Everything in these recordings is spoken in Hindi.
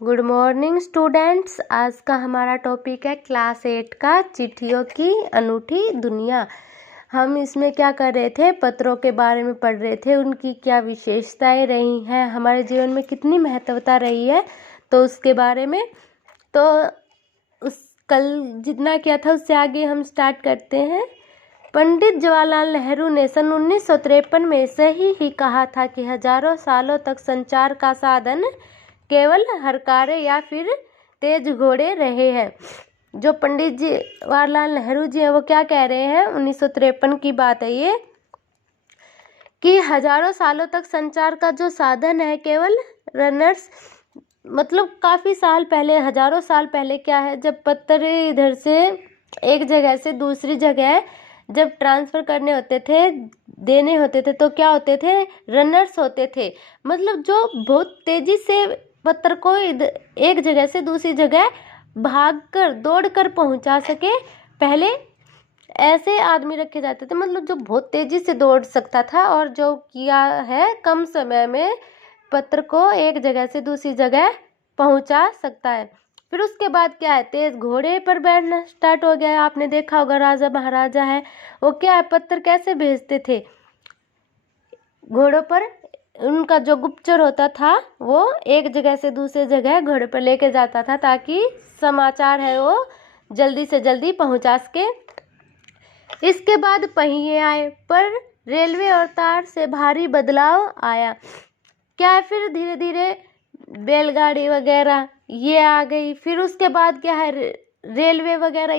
Good morning students. आज का हमारा टॉपिक है क्लास 8 का चिट्ठियों की अनूठी दुनिया। हम इसमें क्या कर रहे थे, पत्रों के बारे में पढ़ रहे थे, उनकी क्या विशेषताएं रही हैं, हमारे जीवन में कितनी महत्वता रही है, तो उसके बारे में तो उस कल जितना किया था उससे आगे हम स्टार्ट करते हैं। पंडित जवाहरलाल नेहरू ने सन 1953 में सही ही कहा था कि हजारों सालों तक संचार का साधन केवल हरकारे या फिर तेज घोड़े रहे हैं। जो पंडित जवाहरलाल नेहरू जी हैं वो क्या कह रहे हैं, 1953 की बात है ये, कि हजारों सालों तक संचार का जो साधन है केवल रनर्स, मतलब काफ़ी साल पहले, हजारों साल पहले क्या है, जब पत्र इधर से एक जगह से दूसरी जगह जब ट्रांसफ़र करने होते थे, देने होते थे, तो क्या होते थे, रनर्स होते थे। मतलब जो बहुत तेज़ी से पत्र को एक जगह से दूसरी जगह भागकर दौड़कर पहुंचा सके, पहले ऐसे आदमी रखे जाते थे, मतलब जो बहुत तेज़ी से दौड़ सकता था और जो किया है कम समय में पत्र को एक जगह से दूसरी जगह पहुंचा सकता है। फिर उसके बाद क्या है, तेज घोड़े पर बैठना स्टार्ट हो गया है। आपने देखा होगा, राजा महाराजा है वो क्या है, पत्र कैसे भेजते थे, घोड़ों पर। उनका जो गुप्तचर होता था वो एक जगह से दूसरी जगह घोड़े पर लेके जाता था ताकि समाचार है वो जल्दी से जल्दी पहुंचा सके। इसके बाद पहिए आए, पर रेलवे और तार से भारी बदलाव आया। क्या है, फिर धीरे धीरे बैलगाड़ी वगैरह ये आ गई। फिर उसके बाद क्या है, रेलवे वगैरह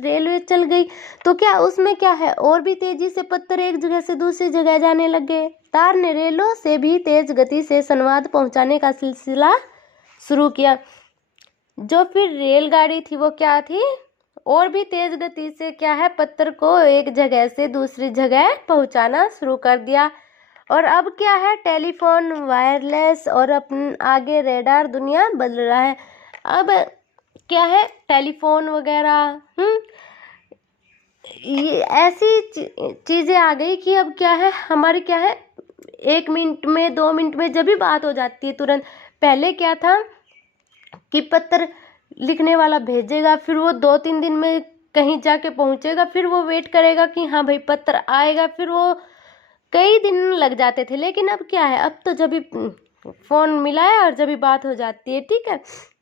रेलवे चल गई, तो क्या उसमें क्या है, और भी तेजी से पत्थर एक जगह से दूसरी जगह जाने लग गए। तार ने रेलों से भी तेज गति से संवाद पहुंचाने का सिलसिला शुरू किया। जो फिर रेलगाड़ी थी वो क्या थी, और भी तेज गति से क्या है, पत्थर को एक जगह से दूसरी जगह पहुंचाना शुरू कर दिया। और अब क्या है, टेलीफोन, वायरलेस और आगे रेडार, दुनिया बदल रहा है। अब क्या है, टेलीफोन वगैरह ये ऐसी चीज़ें आ गई कि अब क्या है, हमारी क्या है, 1 मिनट में 2 मिनट में जब भी बात हो जाती है तुरंत। पहले क्या था कि पत्र लिखने वाला भेजेगा, फिर वो 2-3 दिन में कहीं जाके पहुंचेगा, फिर वो वेट करेगा कि हाँ भाई पत्र आएगा, फिर वो कई दिन लग जाते थे। लेकिन अब क्या है, अब तो जब भी फ़ोन मिला है और जब भी बात हो जाती है, ठीक है।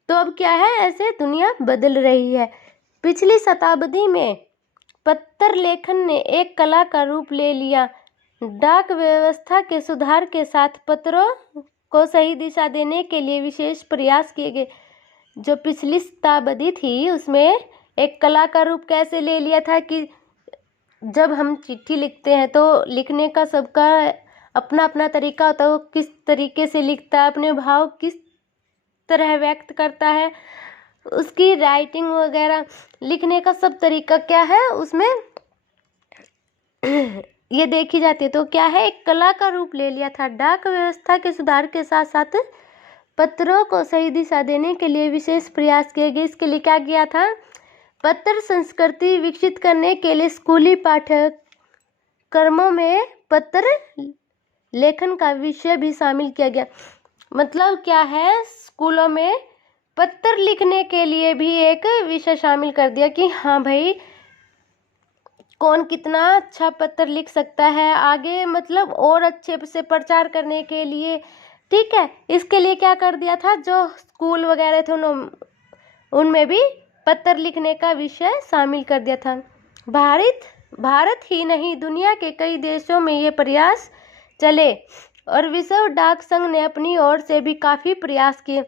तो अब क्या है, ऐसे दुनिया बदल रही है। पिछली शताब्दी में पत्र लेखन ने एक कला का रूप ले लिया। डाक व्यवस्था के सुधार के साथ पत्रों को सही दिशा देने के लिए विशेष प्रयास किए गए। जो पिछली शताब्दी थी उसमें एक कला का रूप कैसे ले लिया था कि जब हम चिट्ठी लिखते हैं तो लिखने का सबका अपना अपना तरीका होता है, वो किस तरीके से लिखता है, अपने भाव किस तरह व्यक्त करता है, उसकी राइटिंग वगैरह, लिखने का सब तरीका क्या है उसमें ये देखी जाती है। तो क्या है, एक कला का रूप ले लिया था। डाक व्यवस्था के सुधार के साथ साथ पत्रों को सही दिशा देने के लिए विशेष प्रयास किए गए। इसके लिए क्या किया था, पत्र संस्कृति विकसित करने के लिए स्कूली पाठ्यक्रमों में पत्र लेखन का विषय भी शामिल किया गया। मतलब क्या है, स्कूलों में पत्र लिखने के लिए भी एक विषय शामिल कर दिया कि हाँ भाई कौन कितना अच्छा पत्र लिख सकता है आगे, मतलब और अच्छे से प्रचार करने के लिए, ठीक है। इसके लिए क्या कर दिया था, जो स्कूल वगैरह थे उनमें भी पत्र लिखने का विषय शामिल कर दिया था। भारत ही नहीं, दुनिया के कई देशों में ये प्रयास चले और विश्व डाक संघ ने अपनी ओर से भी काफ़ी प्रयास किए।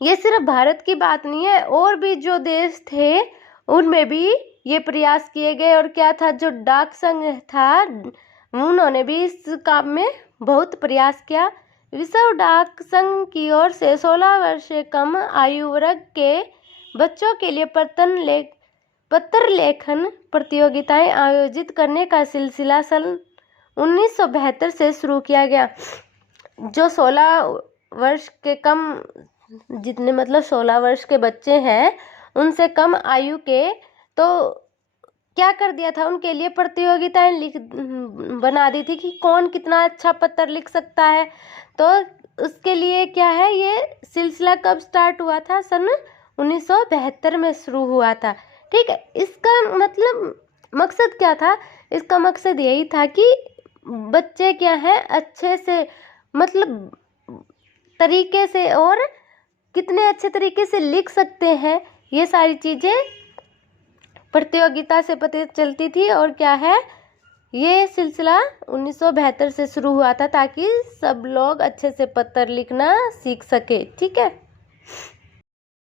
ये सिर्फ भारत की बात नहीं है, और भी जो देश थे उनमें भी ये प्रयास किए गए। और क्या था, जो डाक संघ था उन्होंने भी इस काम में बहुत प्रयास किया। विश्व डाक संघ की ओर से 16 वर्ष से कम आयु वर्ग के बच्चों के लिए पत्र लेखन प्रतियोगिताएं आयोजित करने का सिलसिला सन 1972 से शुरू किया गया। जो 16 वर्ष के कम, जितने मतलब 16 वर्ष के बच्चे हैं उनसे कम आयु के, तो क्या कर दिया था, उनके लिए प्रतियोगिताएं बना दी थी कि कौन कितना अच्छा पत्र लिख सकता है। तो उसके लिए क्या है, ये सिलसिला कब स्टार्ट हुआ था? सन 1972 में शुरू हुआ था। ठीक है, इसका मतलब मकसद क्या था? इसका मकसद यही था कि बच्चे क्या है अच्छे से, मतलब तरीके से और कितने अच्छे तरीके से लिख सकते हैं, ये सारी चीज़ें प्रतियोगिता से पता चलती थी। और क्या है, ये सिलसिला 1972 से शुरू हुआ था ताकि सब लोग अच्छे से पत्र लिखना सीख सके। ठीक है।